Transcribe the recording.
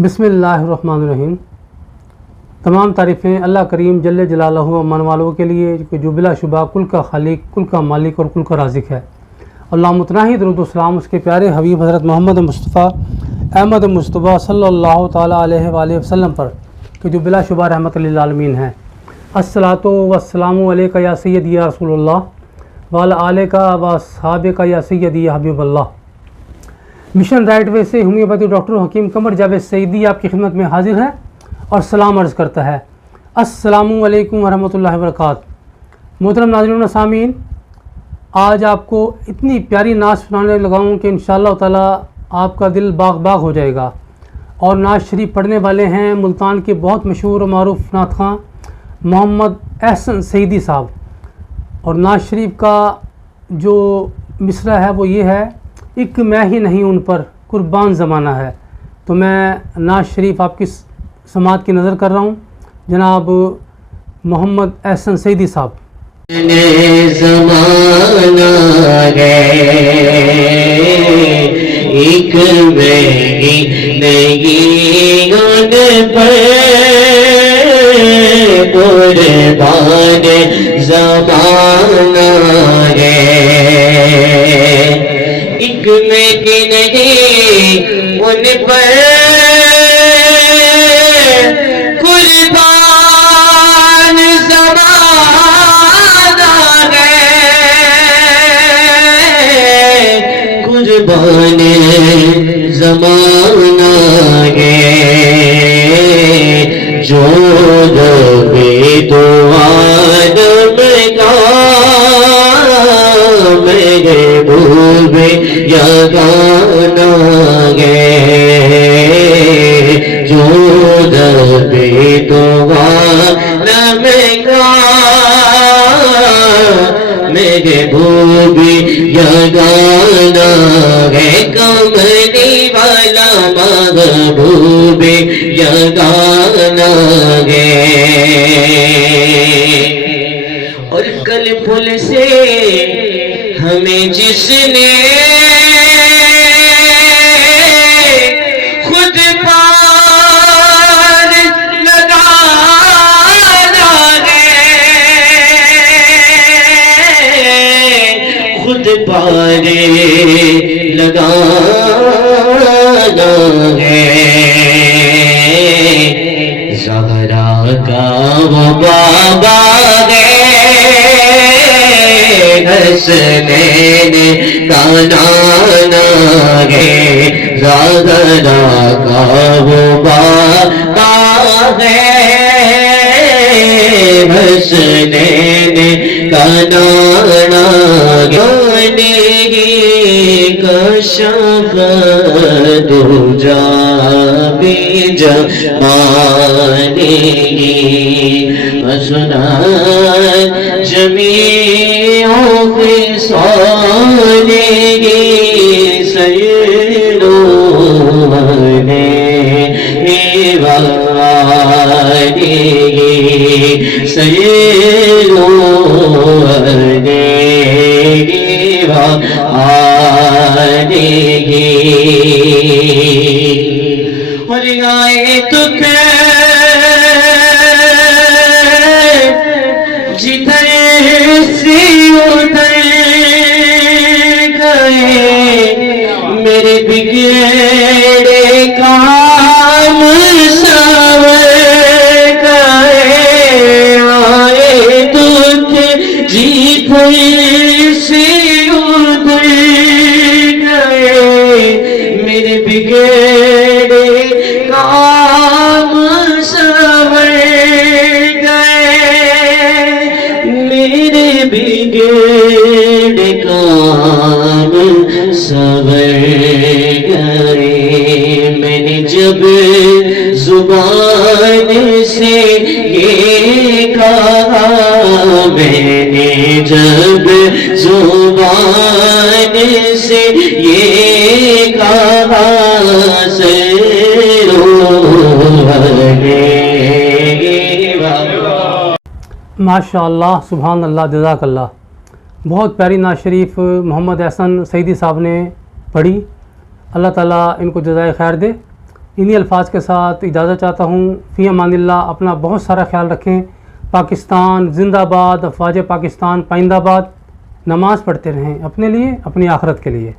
बिस्मिल्लाहिर्रहमानिर्रहीम। तमाम तारीफ़ें अल्लाह करीम जल्ले जलालहू व मन वालों के लिए जो बिला शुबा कुल का खालिक, कुल का मालिक और कुल का राज़िक है। अल्लाह मुतनाही दरूद व सलाम उसके प्यारे हबीब हज़रत मोहम्मद मुस्तफ़ा अहमद मुस्तफ़ा सल्लल्लाहु ताला अलैहि वसल्लम पर कि जो बिला शुबा रहमत लिल आलमीन है। अस्सलातु वस्सलामु अलैका या सय्यदी या रसूलल्लाह व अला आलिका व अस्हाबिका या सय्यदी या हबीबल्लाह। मिशन राइट वे से होम्योपैथी डॉक्टर हकीम कमर जावेद सईदी आपकी खिदमत में हाजिर है और सलाम अर्ज़ करता है। अस्सलामु अलैकुम वरहमतुल्लाहि वबरकातुहू। मोहतरम नाज़रीन व सामीन, आज आपको इतनी प्यारी नात सुनाने लगा हूँ कि इंशाअल्लाह ताला आपका दिल बाग बाग हो जाएगा। और नात शरीफ पढ़ने वाले हैं मुल्तान के बहुत मशहूर और मारूफ नात खां मोहम्मद एहसन सईदी साहब। और नात शरीफ का जो मिसरा है वो ये है, एक मैं ही नहीं उन पर कुर्बान ज़माना है। तो मैं नात शरीफ आपकी समात की नज़र कर रहा हूँ। जनाब मोहम्मद एहसन सईदी साहब। ज़माना है एक मैं ही नहीं उन पर कुर्बान ज़माना है। एक मैं ही नहीं उन पर कुर्बान ज़माना है। कुर्बान ज़माना है जो दबे तो आदम का मेरे भूबे या गाना है जो दबे तो आदम का मेरे भूबे या गाना है। कमली वाला महबूबे या गाना है। और कल पुल से हमें जिसने खुद पार लगाना है, खुद पार लगाना है। ज़हरा का वो बाबा है, हसनैन का नाना है। ज़हरा का वो बाबा है, हसनैन का नाना है। कशफ दूजा बीज मानेगी मसना जमीओं की सोनेगी सैलो ने वानेगी सैलो ने आनेगी। और आए तो जिधर से उधर गए मेरे बिगड़े काम सवर गए। आए दुख जिधर से उधर गए मेरे बिगड़े काम सवर गए। मेरे बिगड़े काम सवर गए। मैंने जब जुबान से ये कहा, मैंने जब जुबान से ये कहा माशाअल्लाह सुभान अल्लाह जज़ाकल्लाह। बहुत प्यारी नात शरीफ मोहम्मद एहसन सईदी साहब ने पढ़ी। अल्लाह ताला इनको जज़ाए खैर दे। انہی الفاظ کے ساتھ اجازت چاہتا ہوں. فی امان اللہ. اپنا بہت سارا خیال رکھیں. پاکستان زندہ باد. افواج پاکستان پائندہ باد. نماز پڑھتے رہیں اپنے لیے، اپنی آخرت کے لیے.